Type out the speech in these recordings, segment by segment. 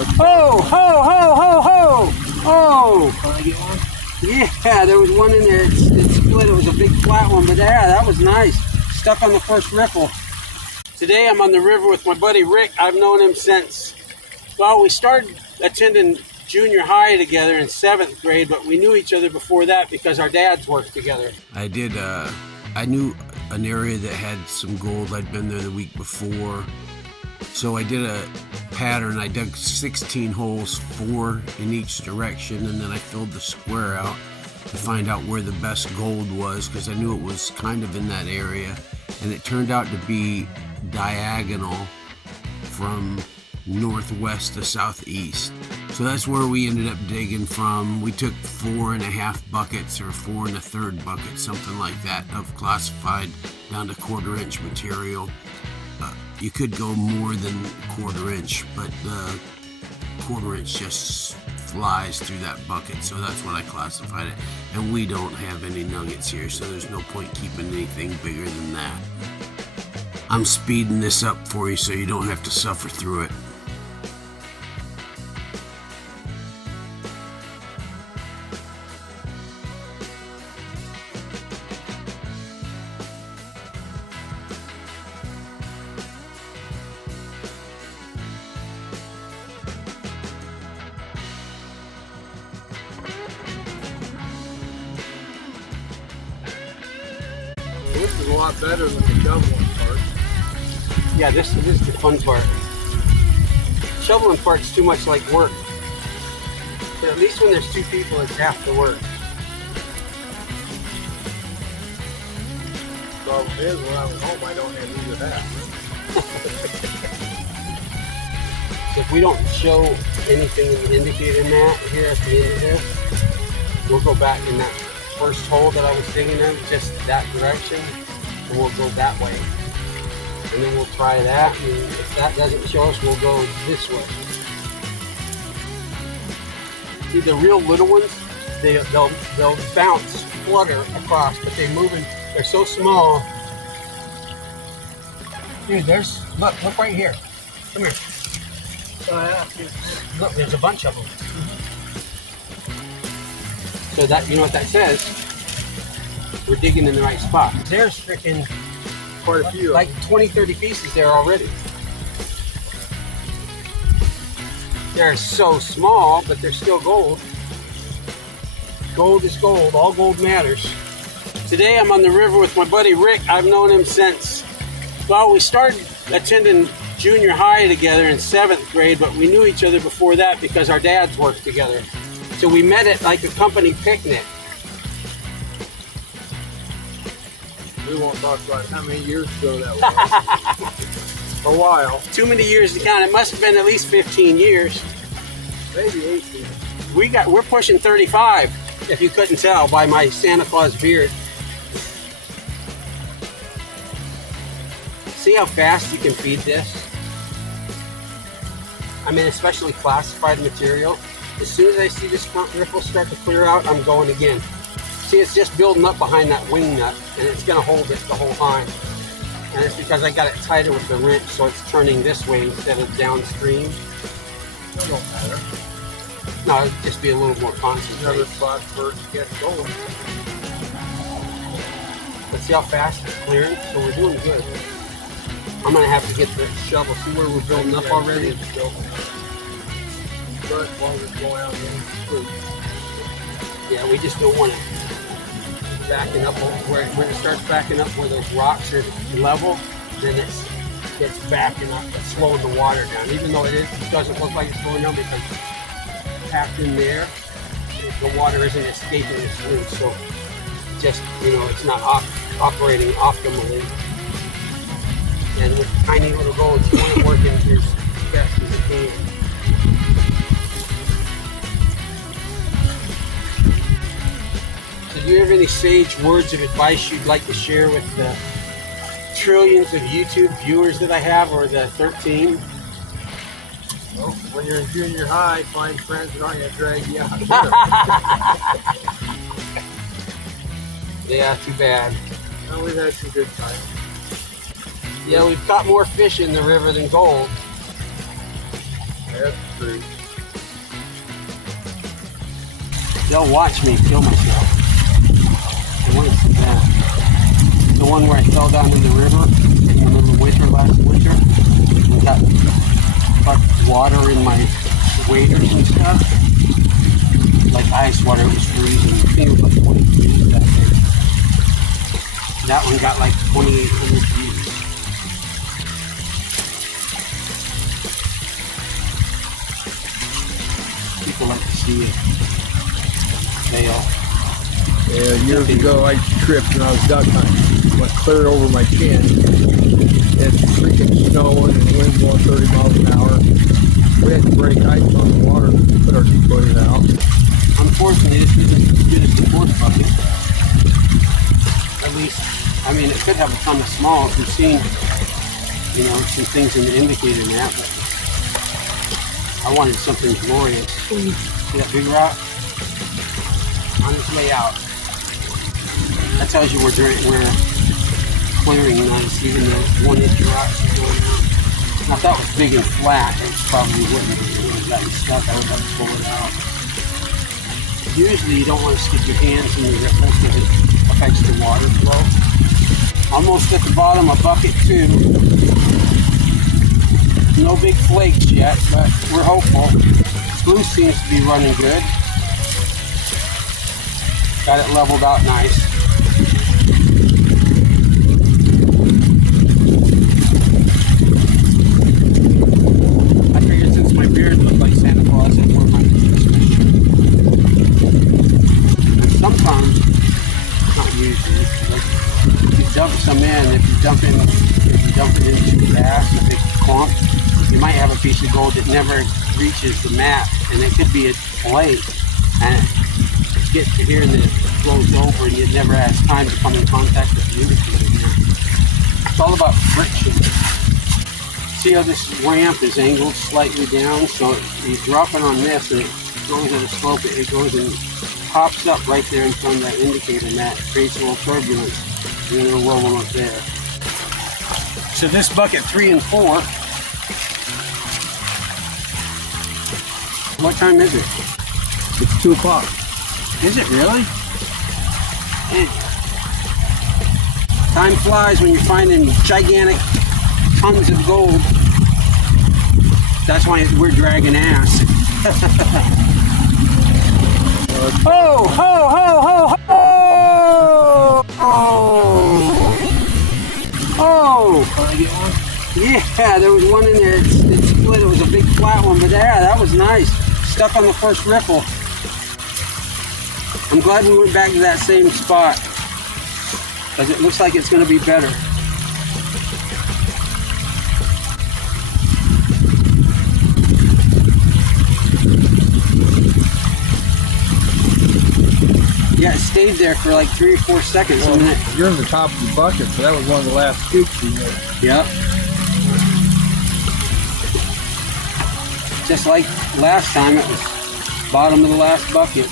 Ho, ho, ho, ho, ho! Oh! Can I get one? Yeah, there was one in there. It split. It was a big flat one, but yeah, that was nice. Stuck on the first riffle. Today I'm on the river with my buddy Rick. I've known him since, well, we started attending junior high together in 7th grade, but we knew each other before that because our dads worked together. I knew an area that had some gold. I'd been there the week before. So I did a pattern. I dug 16 holes, 4 in each direction, and then I filled the square out to find out where the best gold was, because I knew it was kind of in that area. And it turned out to be diagonal from northwest to southeast. So that's where we ended up digging from. We took 4.5 buckets or 4 1/3 buckets, something like that, of classified down to 1/4 inch material. You could go more than 1/4 inch, but the 1/4 inch just flies through that bucket, so that's what I classified it. And we don't have any nuggets here, so there's no point keeping anything bigger than that. I'm speeding this up for you so you don't have to suffer through it. This is a lot better than the shoveling part. Yeah, this is the fun part. Shoveling part's too much like work. But at least when there's 2 people, it's half the work. Problem is, when I was home, I don't have either half. So if we don't show anything in the indicator mat here at the end of this, we'll go back in that first hole that I was digging in, just that direction, and we'll go that way. And then we'll try that, and if that doesn't show us, we'll go this way. See, the real little ones, they'll bounce, flutter across, but they're so small. Dude, look right here. Come here. Look, there's a bunch of them. So that, you know what that says? We're digging in the right spot. There's freaking Quite a few. like 20, 30 pieces there already. They're so small, but they're still gold. Gold is gold. All gold matters. Today I'm on the river with my buddy Rick. I've known him since, well, we started attending junior high together in 7th grade, but we knew each other before that because our dads worked together. So we met at like a company picnic. We won't talk about how many years ago that was. A while. Too many years to count. It must have been at least 15 years. Maybe 18. We're pushing 35, if you couldn't tell by my Santa Claus beard. See how fast you can feed this? I mean, especially classified material. As soon as I see this front riffle start to clear out, I'm going again. See, it's just building up behind that wing nut, and it's going to hold it the whole time. And it's because I got it tighter with the wrench, so it's turning this way instead of downstream. That don't matter. No, it'd just be a little more concentrated. Another spot for it to get going. But see how fast it's clearing? So we're doing good. I'm going to have to get the shovel. See where we're building up already? But while we're going out in the fruit. Yeah, we just don't want it backing up where it starts backing up where those rocks are level, then it's backing up, it's slowing the water down. Even though it doesn't look like it's going down because it's packed in there, the water isn't escaping the sluice. So just, you know, it's not operating optimally. And with tiny little goals, you want it working as best as it can. Do you have any sage words of advice you'd like to share with the trillions of YouTube viewers that I have, or the 13? Well, when you're in junior high, find friends that aren't going to drag you out. Yeah, too bad. Well, we've had some good times. Yeah, we've caught more fish in the river than gold. Yeah, That's true. They'll watch me kill myself. The one is that. The one where I fell down in the river in the middle of winter last winter and got water in my waders and stuff. Like ice water, it was freezing. I think it was like 20 degrees that day. That one got like 2,800 feet. People like to see it fail. Yeah, years ago I tripped when I was duck hunting. Went clear over my chin. It's freaking snowing and the wind blowing 30 miles an hour. We had to break ice on the water to put our decoys out. Unfortunately, this isn't as good as the fourth bucket. At least, I mean, it could have a ton of small if you've seen, you know, some things in the indicator map, but I wanted something glorious. See that big rock? On its way out. That tells you we're clearing nice, even the 1 inch rocks are going out. Now, if that was big and flat, it probably wouldn't be. It would have gotten stuck. I would have to pull it out. Usually, you don't want to stick your hands in the ripples because it affects the water flow. Almost at the bottom of bucket 2. No big flakes yet, but we're hopeful. Sluice seems to be running good. Got it leveled out nice. I figured since my beard looked like Santa Claus, I'd wear my Christmas shirt. And sometimes, not usually, like if you dump some in, if you dump it into too fast, a big clump, you might have a piece of gold that never reaches the mat, and it could be a flake, and it gets to here and then it flows over, and it never has time to come in contact with the indicator. It's all about friction. See how this ramp is angled slightly down, so you drop it on this, and it goes at a slope. It goes and pops up right there in front of that indicator mat, creates a little turbulence, and then it'll roll them up there. So this bucket 3 and 4. What time is it? It's 2 o'clock. Is it really? Man. Time flies when you're finding gigantic tons of gold. That's why we're dragging ass. Ho, ho, ho, ho, ho! Oh! Can I get one? Yeah, there was one in there. It split. It was a big flat one, but yeah, that was nice. Stuck on the first ripple. I'm glad we went back to that same spot because it looks like it's going to be better. Yeah, it stayed there for like 3 or 4 seconds. Well, you're in the top of the bucket, so that was one of the last scoops you made. Yep. Just like last time, it was bottom of the last bucket.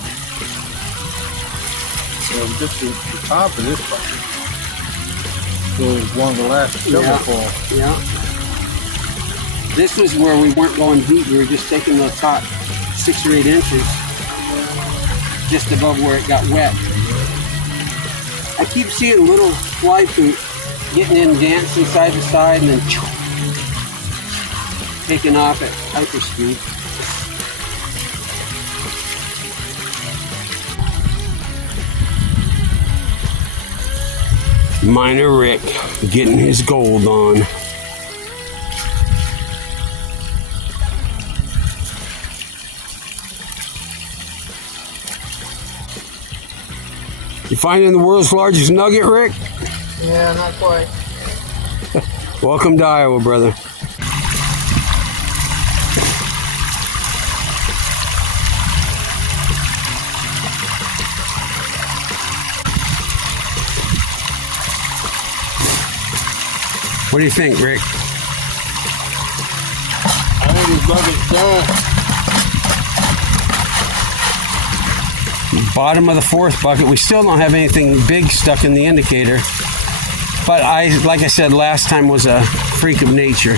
So just the top of this bucket. So it was one of the last silver fall. Yeah. This was where we weren't going deep. We were just taking the top 6 or 8 inches just above where it got wet. I keep seeing little fly poop getting in, dancing side to side, and then taking off at hyperspeed. Miner Rick getting his gold on. You finding the world's largest nugget, Rick? Yeah, not quite. Welcome to Iowa, brother. What do you think, Rick? I think this bucket's done. Bottom of the 4th bucket. We still don't have anything big stuck in the indicator. But like I said, last time was a freak of nature.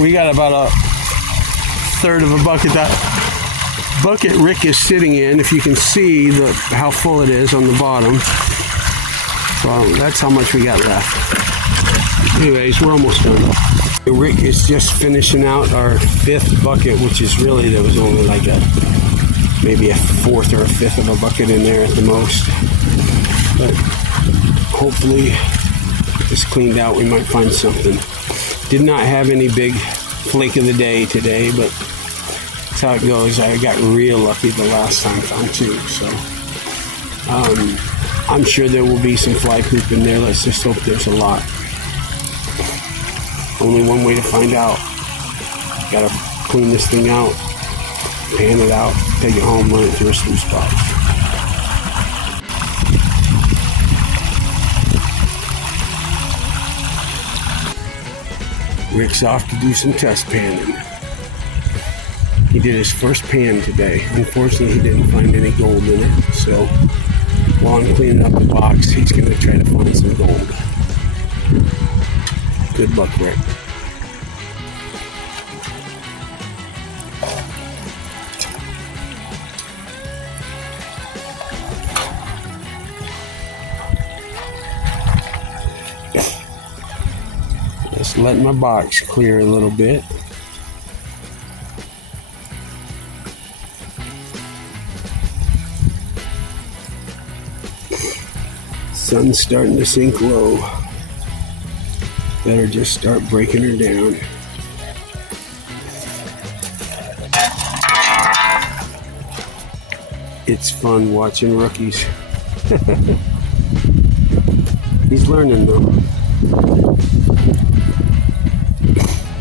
We got about a third of a bucket. That bucket Rick is sitting in, if you can see how full it is on the bottom. So that's how much we got left. Anyways, we're almost done. Rick is just finishing out our 5th bucket, which is really, there was only like maybe a 4th or a 5th of a bucket in there at the most. But hopefully it's cleaned out. We might find something. Did not have any big flake of the day today, but that's how it goes. I got real lucky the last time, found 2. So I'm sure there will be some fly poop in there. Let's just hope there's a lot. Only one way to find out. Gotta clean this thing out, pan it out, take it home, run it through a sluice box. Rick's off to do some test panning. He did his first pan today. Unfortunately, he didn't find any gold in it, so while I'm cleaning up the box, he's going to try to find some gold. Good luck, Rick. Just letting my box clear a little bit. Sun's starting to sink low. Better just start breaking her down. It's fun watching rookies. He's learning though.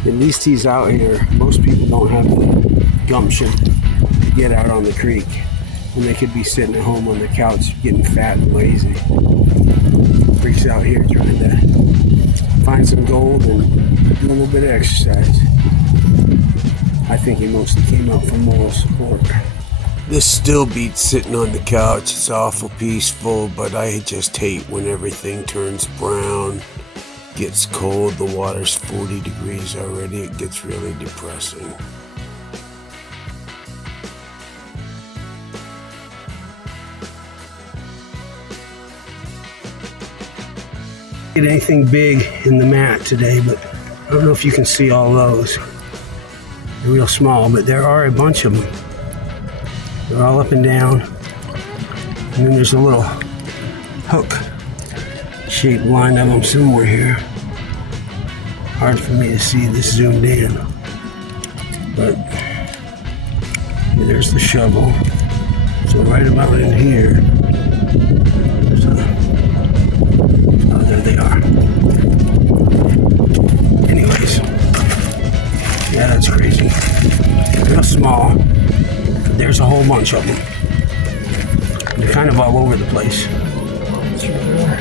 At least he's out here. Most people don't have the gumption to get out on the creek. And they could be sitting at home on the couch getting fat and lazy. Rick's out here trying to find some gold and do a little bit of exercise. I think he mostly came out for moral support. This still beats sitting on the couch. It's awful peaceful, but I just hate when everything turns brown, gets cold, the water's 40 degrees already. It gets really depressing. Get anything big in the mat today, but I don't know if you can see all those. They're real small, but there are a bunch of them. They're all up and down. And then there's a little hook shaped line of them somewhere here. Hard for me to see this zoomed in. But there's the shovel. So right about in here, there's there they are. Anyways, yeah, that's crazy. Real small. There's a whole bunch of them. They're kind of all over the place.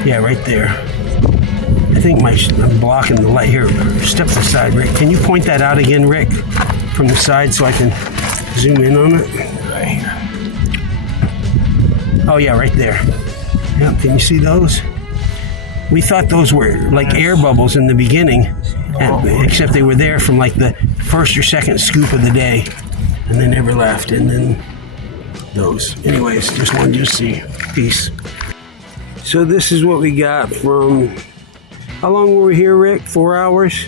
Yeah, right there. I think I'm blocking the light here. Step to the side, Rick. Can you point that out again, Rick, from the side so I can zoom in on it? Right here. Oh yeah, right there. Yeah, can you see those? We thought those were like air bubbles in the beginning, except they were there from like the first or second scoop of the day, and they never left. And then those. Anyways, just wanted you to see. Peace. So this is what we got from, how long were we here, Rick? 4 hours?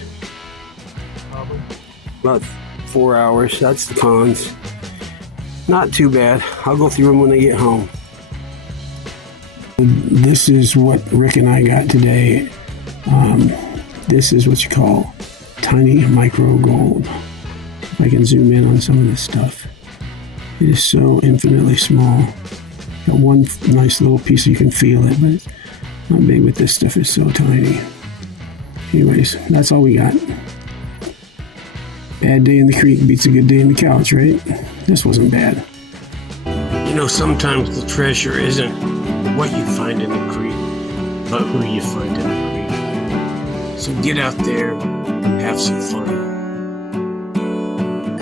Probably. About 4 hours. That's the cons. Not too bad. I'll go through them when I get home. This is what Rick and I got today. This is what you call tiny micro gold. If I can zoom in on some of this stuff. It is so infinitely small. Got one nice little piece, you can feel it, but it's not big with this stuff. It's so tiny. Anyways, that's all we got. Bad day in the creek beats a good day in the couch, right? This wasn't bad. You know, sometimes the treasure isn't what you find in the creek, but who you find in the creek. So get out there and have some fun.